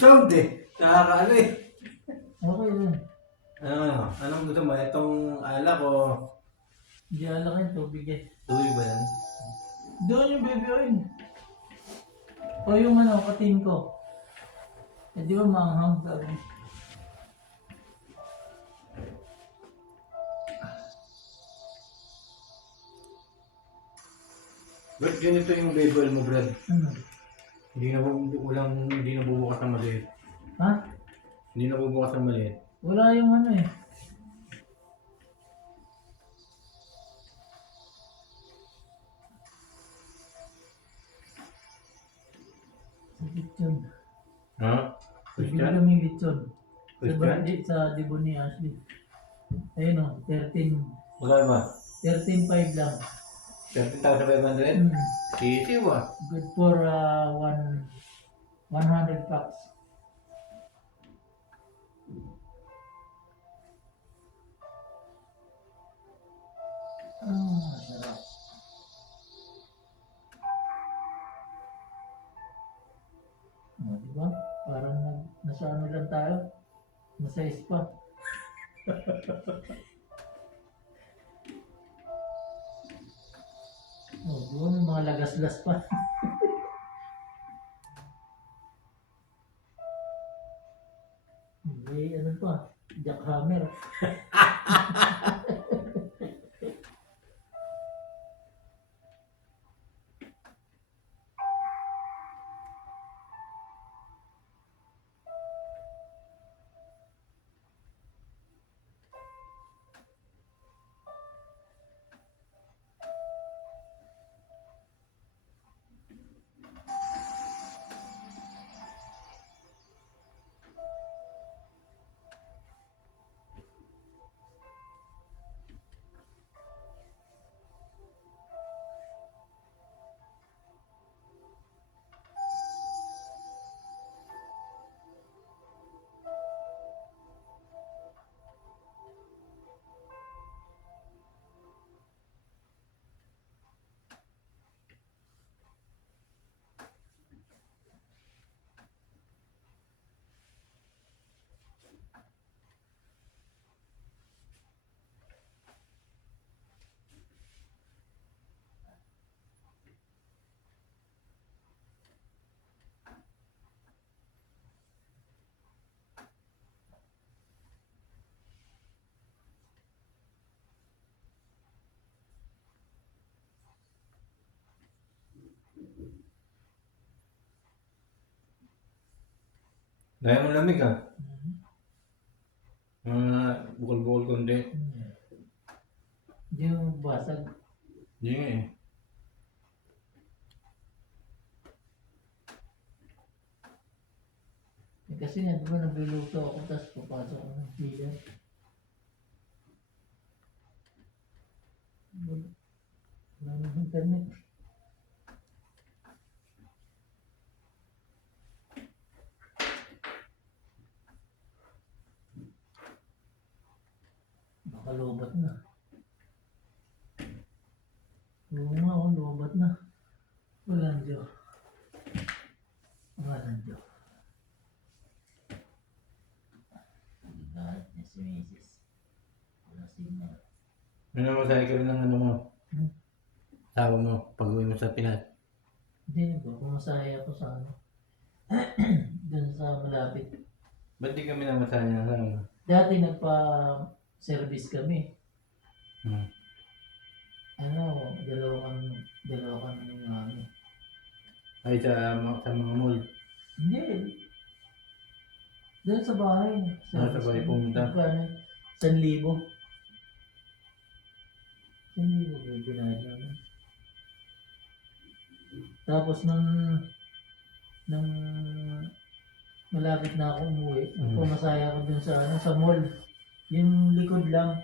Sound eh. Nakakaano eh. Okay yun. Anong gusto mo? Itong alak o Hindi alak yung tubig eh. tubig ba yan? Doon yung baby oil. O yung ano, katin ko. Eh di ba maanghang sabi? Ba't ganito yung baby oil mo, Brad? Ano? Hindi na bubukas ng maliit. Ha? Hindi na bubukas ng maliit. Wala yung ano eh. Lechon. Ha? Bibili Christian? kami lechon. Sa Christian? birthday, sa debut ni Ashley. Ayun o, 13. Magkano ba? 13.5 lang. 13,500? Mm. Easy ba? Good for 100 packs. Sarap. Diba? Parang nasa ano lang tayo. Nasa spa. Diba? May mga lagas-las pa. May ano pa. Jackhammer. Dahil mo lamig ah. Bukol-bukol kundi. Hindi mo basag. Hindi nga eh. Kasi nga, diba nagluluto ako tapos papasok ako ng pila. Wala nang internet. Baka lobat na. Oo nga ako, lobat na. Walang Diyo. Walang Diyo. Lahat niya si Mrs. Wala signal. Ano masahe ka rin ng ano mo? Hmm? Sawa mo, pag-uwi mo sa Pinas. Hindi ba? Pumasaya ako sa ano. Doon sa malapit. Ba't di kami namasahe ng ano? Dati nagpa-service kami. Hmm. Ano, dalawa kami ng mami. Ay sa mga mall. Hindi. Doon sa bahay. Sa bahay pumunta. Magkano? 1,000. 1,000 yung binayad namin. Tapos nung malapit na ako umuwi, pumasaya ako dun sa sa mall. Yung likod lang.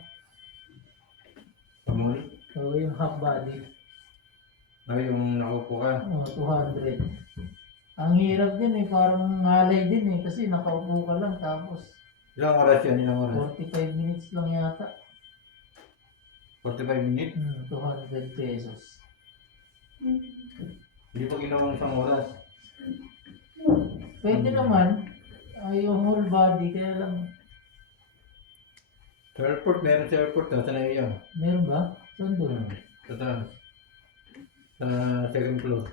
Sa mall? So, yung half body. Ay, yung nakaupo ka. 200. Ang hirap din eh, parang ngalay din eh, kasi nakaupo ka lang tapos Ilang oras yan? Ilang oras? 45 minutes lang yata. 45 minutes? 200 pesos. Hindi pa ginawang isang oras. Pwede naman. Ay, yung whole body, kaya lang. Sa airport, meron sa airport. Nasa na iyo. Meron ba? Saan doon? Sa taas. Sa second floor.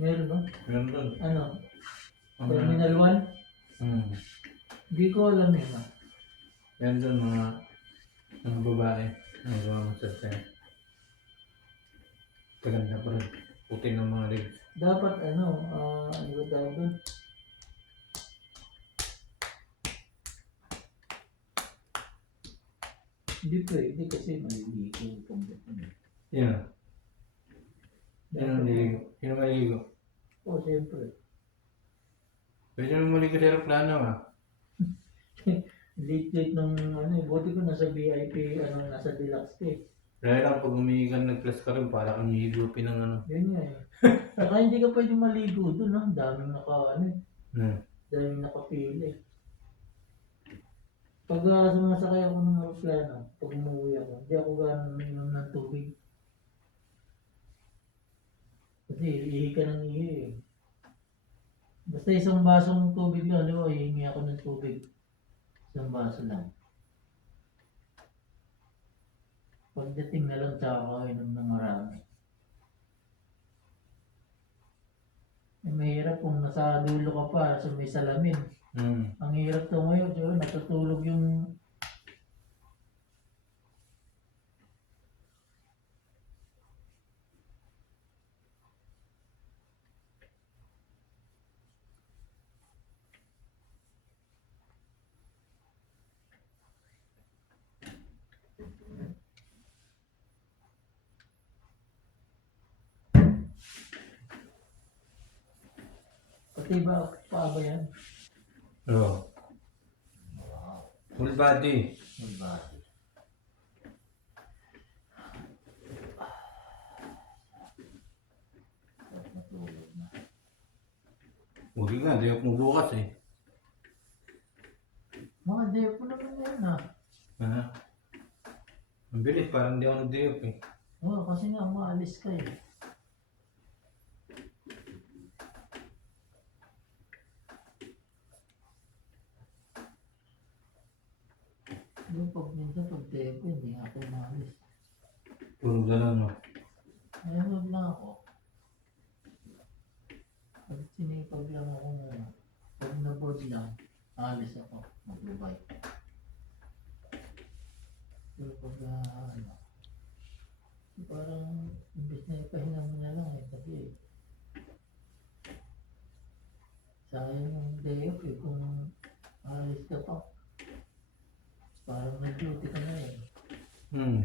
Meron ba? Meron doon. Ano? Ang Terminal 1? Hmm. Hindi ko alam yun ah. Meron doon mga babae. Ang mga masasaya. Kaganda pa rin. Puti ng mga legs. Dapat ano ba tawag doon? Hindi pwede kasi maliligo kung ano. Yan. Yan ang niligo. Sino maliligo? Oh, siyempre. Pwede naman maligo sa aeroplano ah. Late nung ano, buti ko nasa VIP, nasa deluxe ka eh. Dahil lang pag umiigan nag-class ka rin, para kang hihigupin ng ano. Yun nga eh. Saka hindi ka pwede maligo doon ah. Daming Hmm. daming nakapili. Pag sumasakay ako ng aeroplano, pag umuwi ako, hindi ako gano'n uminom ng tubig. Kasi ihi ka ng ihi eh. Basta isang basong tubig lang, di ba? Hihingi ako ng tubig. Isang baso lang. Pagdating na lang tsaka ako inom ng marami. Eh, mahirap kung nasa dulo ka pa, sa may salamin. Hmm. Ang hirap to ngayon, so, natutulog yung... Pati ba, pa ba yan? Oo. Full body. Diba? Natulog na. Huwag nga, di ako bukas eh. Mga depo naman yan ah. Ha? Ang bilis, parang di ako nag-day-off eh. Oo, kasi nga maalis ka eh. Yung minsan pag depo, hindi ako maalis. Tulog na lang no. Ayun lang ako. Pag sinipag lang ako muna, pag na-board lang, alis ako, mag-ubay. Pero pag parang imbis na ipahinga mo na lang eh, kasi sayang yung day off eh, kung alis ka pa. Parang nag-duty ka na eh. Hmm.